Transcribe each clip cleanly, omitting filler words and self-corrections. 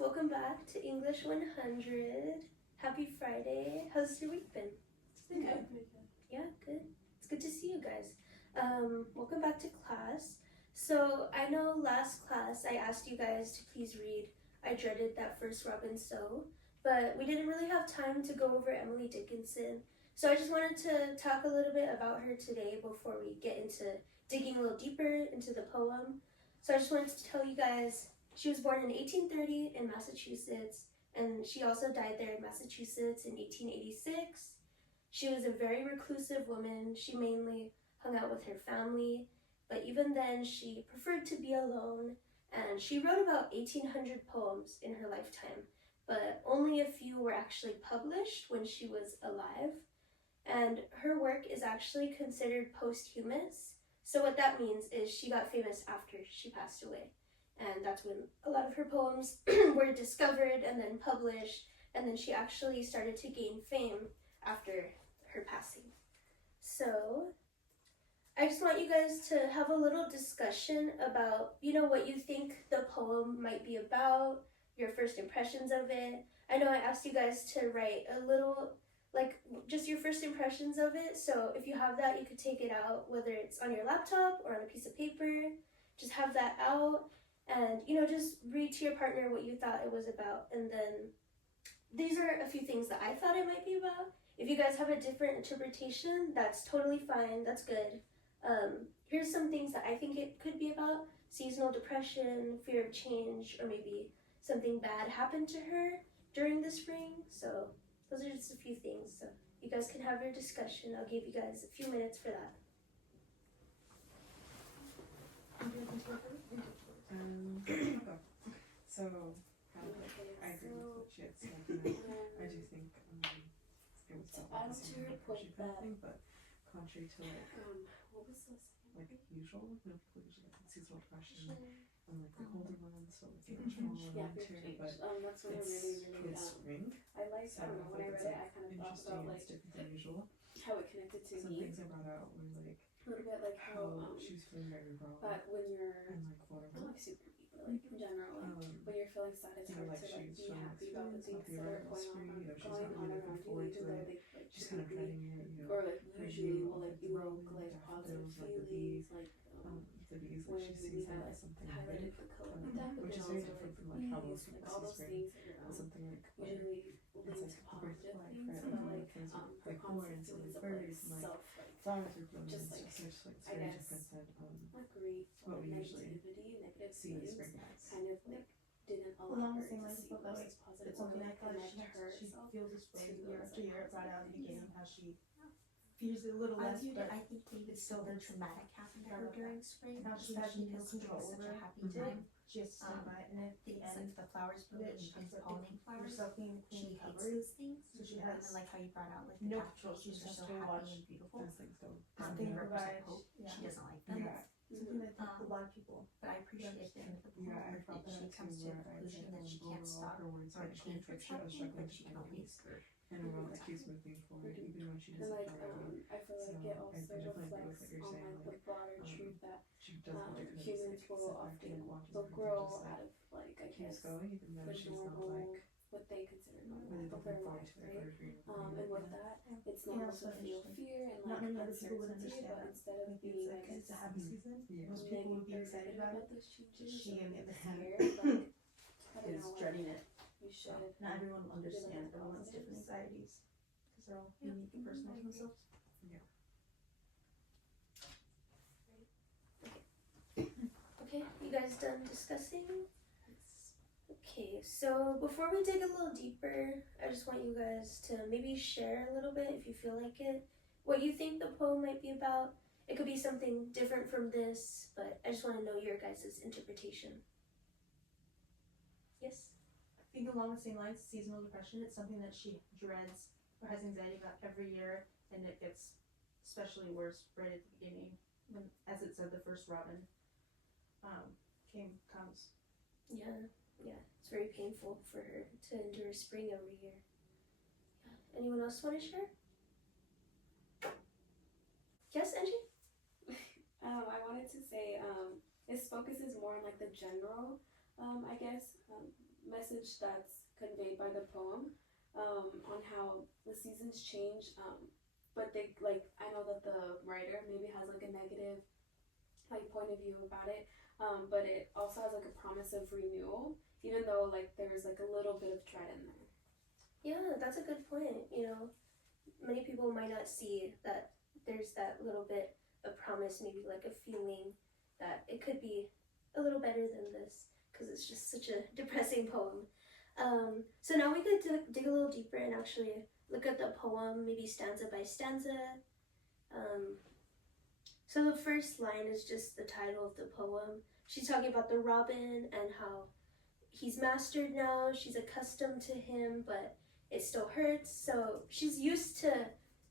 welcome back to English 100. Happy Friday. How's your week been? It's been good. Yeah, good. It's good to see you guys. Welcome back to class. So I know last class I asked you guys to please read I Dreaded That First Robin So, but we didn't really have time to go over Emily Dickinson. So I just wanted to talk a little bit about her today before we get into digging a little deeper into the poem. So I just wanted to tell you guys she was born in 1830 in Massachusetts, and she also died there in Massachusetts in 1886. She was a very reclusive woman. She mainly hung out with her family, but even then she preferred to be alone, and she wrote about 1,800 poems in her lifetime, but only a few were actually published when she was alive, and her work is actually considered posthumous. So what that means is she got famous after she passed away. And that's when a lot of her poems were discovered and then published, and then she actually started to gain fame after her passing. So I just want you guys to have a little discussion about, what you think the poem might be about, your first impressions of it. I know I asked you guys to write a little, just your first impressions of it. So if you have that, you could take it out, whether it's on your laptop or on a piece of paper. Just have that out. And, just read to your partner what you thought it was about. And then these are a few things that I thought it might be about. If you guys have a different interpretation, that's totally fine. That's good. Here's some things that I think it could be about. Seasonal depression, fear of change, or maybe something bad happened to her during the spring. So those are just a few things. So you guys can have your discussion. I'll give you guys a few minutes for that. Okay. So, I agree with what she had said. I do think it was about the seasonal depression kind of thing, but contrary to what was this? usual, people usually get seasonal depression and the colder months, so the fall and winter, but That's when it's spring. I like. So When I read it, I kind of thought interesting. about It's different than usual. how it connected to Some me. things I brought out were A little bit like how how she was feeling very raw but when you're and not vulnerable. like super deep, but like in general, when you're feeling sad, it's hard to like be happy about the things that are going on around you, even though they she's kind of dreading it, or like usually will like evoke like positive feelings, like the bees when she sees them as something highlighted negative, the color like that, but which then is very also different like from like how most bees, like people all see those spring things that as something like usually it's lead like to a birth positive flag, things, right? but Like like things her like horns and feelings like of like birds and like self, like flowers are blooming. just It's like, just like it's I very guess, different than not grief, what but we usually negativity, negative see in feelings, spring as. kind of like didn't allow Along her the same to lines see of what like was positive it's or something like I thought connect she herself feels this way to year those, after like, year. It brought out in the things. beginning how she fears it a little less, but I think maybe something traumatic happened to her during spring, now she has especially no because spring control is such over a it. happy time. She has to stand by it, and at the Things end, like the flowers bloom and she's things like pollen flowers. herself being She clean hates covered. those things. So she And has then like how you brought out like the no daffodils, control. She which are just has so to happy watch and beautiful. As things go. something They represent provide. hope. Yeah. She doesn't like them. Yeah. Something that a lot of people. But I appreciate at the end of the poem Yeah, I that brought that she up comes too, to a where I conclusion said that she overall can't stop her words or might change paint what's a picture of happening, but struggling she can human always beings in a world that keeps moving forward, even when she And doesn't like feel ready. I feel like So, it I also definitely agree with reflects what you're on saying, like the like, broader truth that She doesn't want to kind of humans just, will sit back often and watch as will everything grow just out of like I keeps guess going, even though the she's not normal like what they consider normal really of looking their forward life, to it right? or agreeing with And it. with that, it's Yeah, normal so to feel interesting. fear and Not like many other people would uncertainty, but understand. instead of Like being it's I like guess it's a happy season. Yeah. Most people would be excited about it. those changes, She and and being the hand scared, like I don't is know, like, dreading it. you should. Not everyone will understand. Different Everyone has different anxieties because they're all unique and personal to themselves. Okay, you guys done discussing? Okay, so before we dig a little deeper, I just want you guys to maybe share a little bit, if you feel like it, what you think the poem might be about. It could be something different from this, but I just want to know your guys' interpretation. Yes? I think along the same lines, seasonal depression, it's something that she dreads or has anxiety about every year, and it gets especially worse right at the beginning when, as it said, the first robin comes. Yeah, it's very painful for her to endure spring every year. Yeah. Anyone else want to share? Yes, Angie? I wanted to say this focuses more on like the general, I guess, message that's conveyed by the poem, on how the seasons change, but they, like, I know that the writer maybe has, like, a negative, like, point of view about it, but it also has, like, a promise of renewal, even though, like, there's, like, a little bit of dread in there. Yeah, that's a good point. You know, many people might not see that there's that little bit of promise, maybe like a feeling that it could be a little better than this, because it's just such a depressing poem. So now we could dig a little deeper and actually look at the poem, maybe stanza by stanza. So the first line is just the title of the poem. She's talking about the robin and how he's mastered now, she's accustomed to him, but it still hurts. So she's used to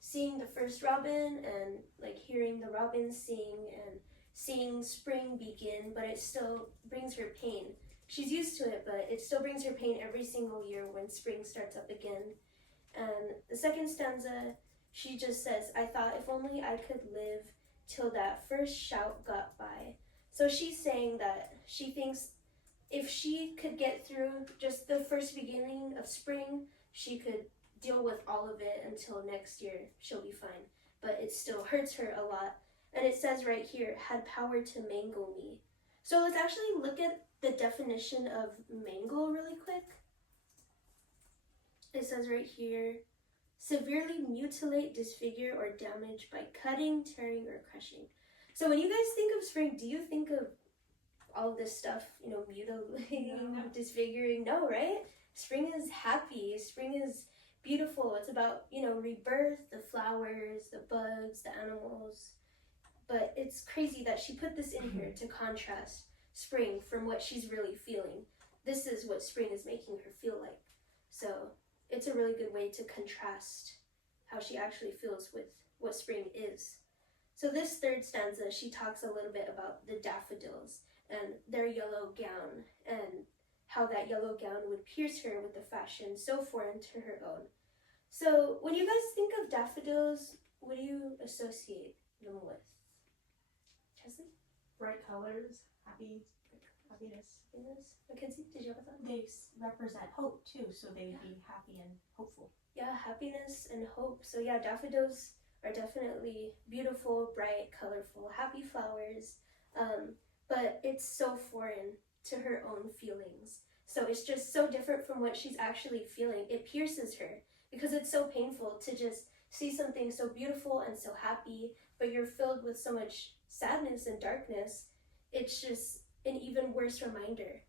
seeing the first robin and like hearing the robins sing and seeing spring begin, but it still brings her pain. She's used to it, but it still brings her pain every single year when spring starts up again. And the second stanza, she just says, I thought if only I could live till that first shout got by. So she's saying that she thinks if she could get through just the first beginning of spring, she could deal with all of it until next year. She'll be fine. But it still hurts her a lot. And it says right here, had power to mangle me. So let's actually look at the definition of mangle really quick. It says right here, severely mutilate, disfigure, or damage by cutting, tearing, or crushing. So when you guys think of spring, do you think of all of this stuff, you know, mutilating, disfiguring? No, right? Spring is happy. Spring is beautiful. It's about, you know, rebirth, the flowers, the bugs, the animals. But it's crazy that she put this in here to contrast spring from what she's really feeling. This is what spring is making her feel like. So it's a really good way to contrast how she actually feels with what spring is. So this third stanza, she talks a little bit about the daffodils and their yellow gown and how that yellow gown would pierce her with a fashion so foreign to her own. So when you guys think of daffodils, what do you associate them with? Chesley? Bright colors, happiness. Mackenzie, did you have a thought? They represent hope too, so they would be happy and hopeful. Yeah, happiness and hope. So yeah, daffodils are definitely beautiful, bright, colorful, happy flowers. But it's so foreign to her own feelings. So it's just so different from what she's actually feeling. It pierces her because it's so painful to just see something so beautiful and so happy, but you're filled with so much sadness and darkness. It's just an even worse reminder,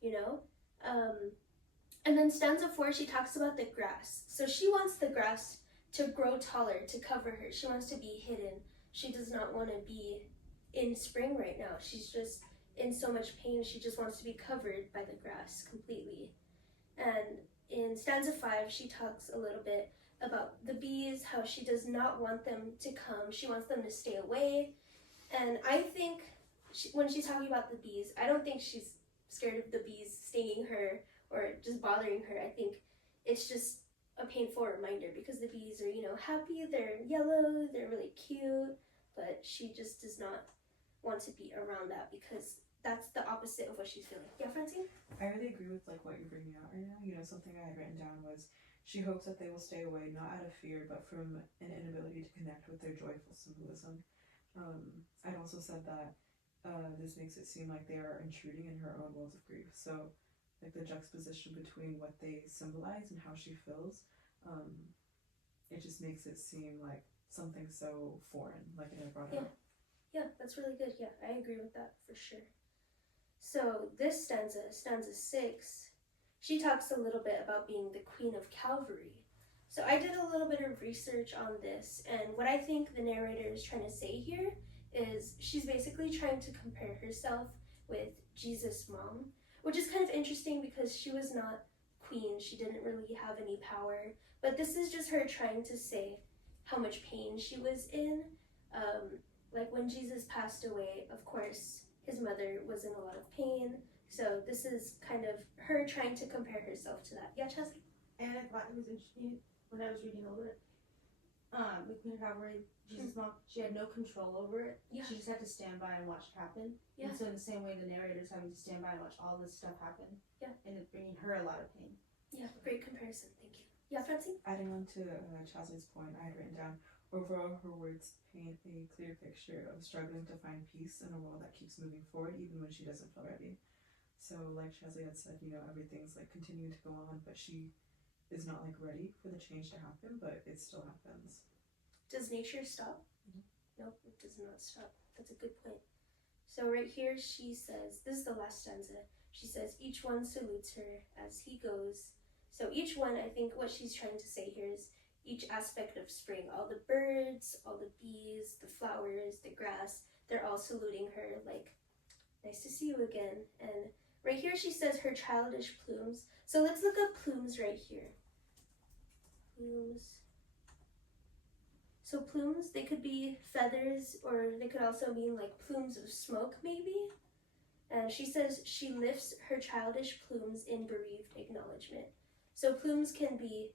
you know? And then stanza 4, she talks about the grass. So she wants the grass to grow taller, to cover her. She wants to be hidden. She does not want to be in spring right now. She's just in so much pain. She just wants to be covered by the grass completely. And in stanza 5, she talks a little bit about the bees, how she does not want them to come. She wants them to stay away. And I think when she's talking about the bees, I don't think she's scared of the bees stinging her or just bothering her. I think it's just a painful reminder because the bees are, you know, happy, they're yellow, they're really cute, but she just does not want to be around that because that's the opposite of what she's feeling. Yeah, Francine? I really agree with like what you're bringing out right now. You know, something I had written down was she hopes that they will stay away, not out of fear, but from an inability to connect with their joyful symbolism. I'd also said that this makes it seem like they are intruding in her own world of grief. So, like the juxtaposition between what they symbolize and how she feels, it just makes it seem like something so foreign, like it had brought up. Yeah, that's really good. Yeah, I agree with that for sure. So this stanza 6, she talks a little bit about being the Queen of Calvary. So I did a little bit of research on this, and what I think the narrator is trying to say here is she's basically trying to compare herself with Jesus' mom, which is kind of interesting because she was not queen. She didn't really have any power, but this is just her trying to say how much pain she was in. Like when Jesus passed away, of course, his mother was in a lot of pain. So this is kind of her trying to compare herself to that. Yeah, Chesley? And I thought it was interesting when I was reading over it. the Queen of Calvary, Jesus' mom, she had no control over it. Yeah. She just had to stand by and watch it happen. Yeah. And so in the same way, the narrator's having to stand by and watch all this stuff happen. Yeah. And it's bringing her a lot of pain. Yeah, great comparison. Thank you. Yeah, Francine? Adding on to Chasley's point, I had written down, overall, her words paint a clear picture of struggling to find peace in a world that keeps moving forward, even when she doesn't feel ready. So, like Chasley had said, everything's like continuing to go on, but she is not like ready for the change to happen, but it still happens. Does nature stop? Mhm. Nope, it does not stop. That's a good point. So right here she says, this is the last stanza, she says, each one salutes her as he goes. So each one, I think what she's trying to say here is each aspect of spring. All the birds, all the bees, the flowers, the grass, they're all saluting her like, nice to see you again. And right here she says her childish plumes. So let's look up plumes right here. Plumes. So plumes, they could be feathers, or they could also mean like plumes of smoke maybe. And she says she lifts her childish plumes in bereaved acknowledgement. So plumes can be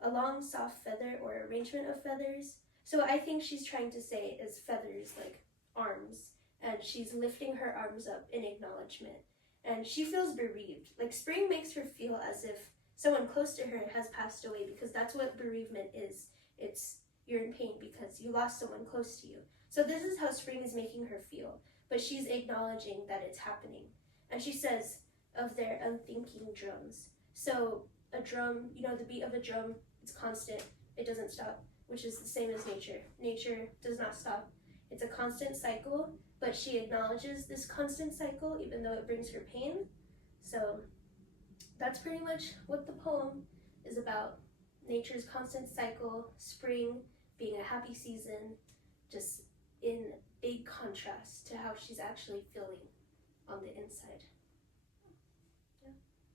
a long soft feather or arrangement of feathers. So I think she's trying to say is feathers like arms, and she's lifting her arms up in acknowledgement. And she feels bereaved. Like spring makes her feel as if someone close to her has passed away, because that's what bereavement is. It's you're in pain because you lost someone close to you. So this is how spring is making her feel, but she's acknowledging that it's happening. And she says, of their unthinking drums. So a drum, the beat of a drum, it's constant, it doesn't stop, which is the same as nature. Nature does not stop. It's a constant cycle, but she acknowledges this constant cycle even though it brings her pain. So that's pretty much what the poem is about. Nature's constant cycle, spring being a happy season, just in big contrast to how she's actually feeling on the inside. Yeah.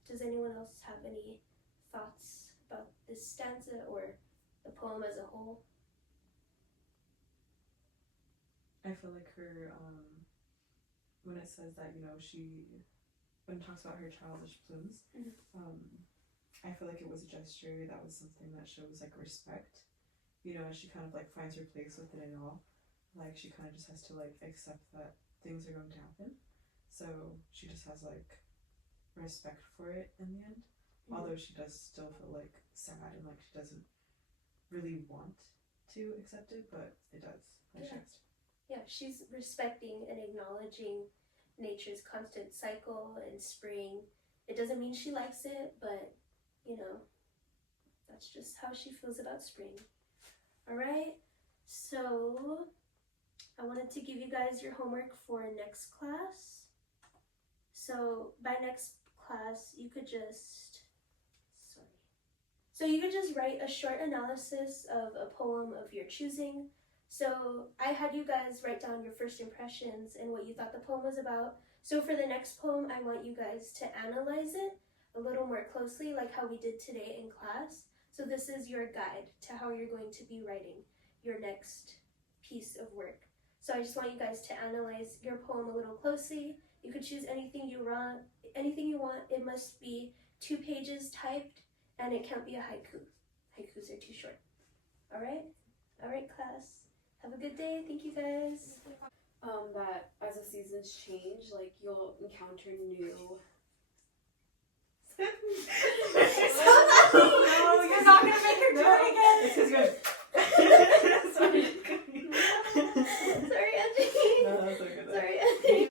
Does anyone else have any thoughts about this stanza or the poem as a whole? I feel like her, when it says that, when it talks about her childish plumes, I feel like it was a gesture that was something that shows like respect, as she kind of like finds her place within it all. Like she kind of just has to like accept that things are going to happen. So she just has like respect for it in the end. Although she does still feel like sad and like she doesn't really want to accept it, but it does. Like she has to. Yeah, she's respecting and acknowledging nature's constant cycle and spring. It doesn't mean she likes it, but that's just how she feels about spring. Alright, so I wanted to give you guys your homework for next class. So by next class, you could just write a short analysis of a poem of your choosing. So I had you guys write down your first impressions and what you thought the poem was about. So for the next poem, I want you guys to analyze it a little more closely, like how we did today in class. So this is your guide to how you're going to be writing your next piece of work. So I just want you guys to analyze your poem a little closely. You could choose anything you want. It must be 2 pages typed, and it can't be a haiku. Haikus are too short. All right, class. Have a good day. Thank you, guys. That as the seasons change, like you'll encounter new. No, you're not gonna make her do it again. This is good. Sorry. Sorry, Angie. No, that's okay. Sorry, Angie.